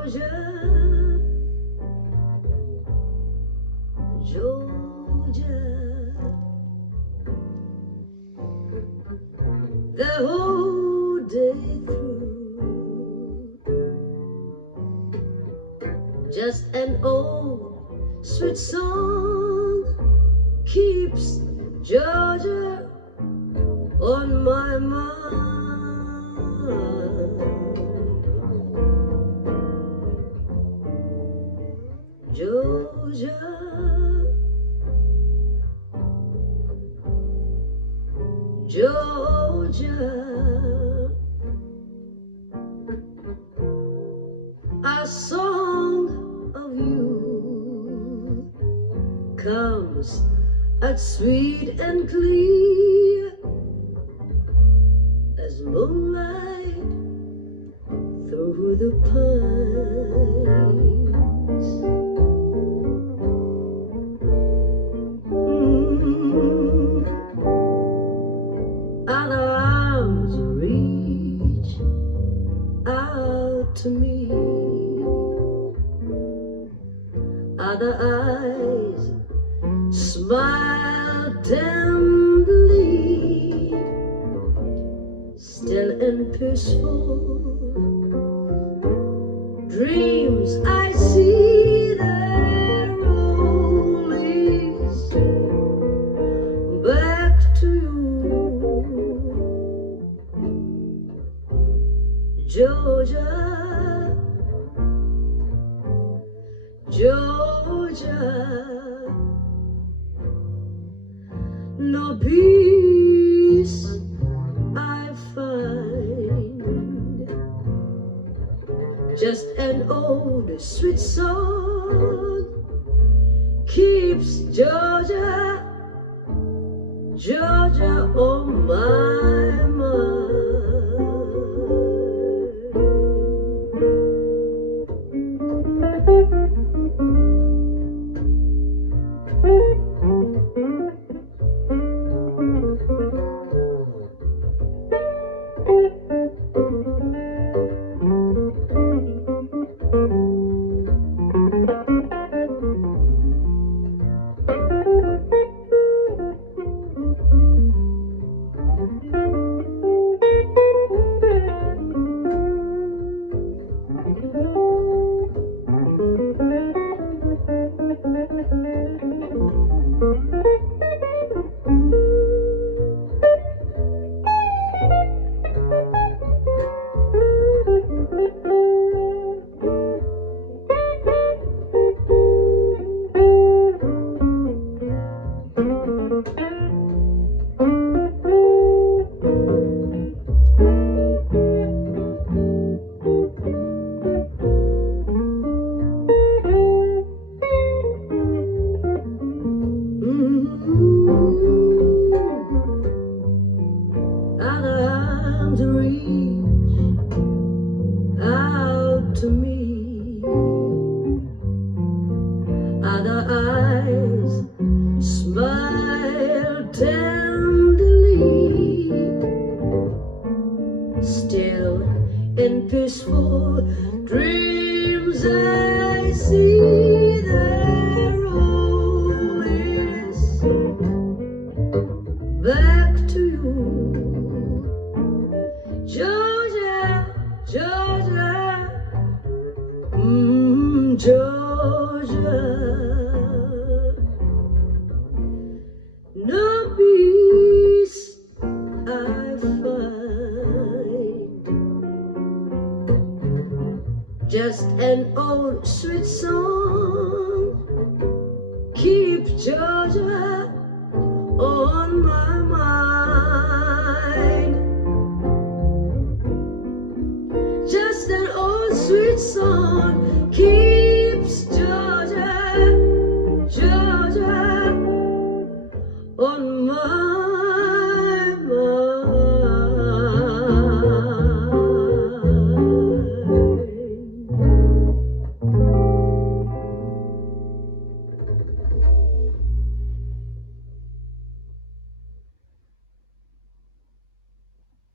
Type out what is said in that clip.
Georgia, Georgia, the whole day through, just an old sweet song keeps Georgia on my mind. Georgia, Georgia, a song of you comes out sweet and clear as moonlight through the pines. Other arms reach out to me, other eyes smile tenderly, still and peaceful dreams I see their rollies back to you. Georgia, Georgia, no peace I find, just an old sweet song keeps Georgia, Georgia on my mind. Just an old sweet song keeps Georgia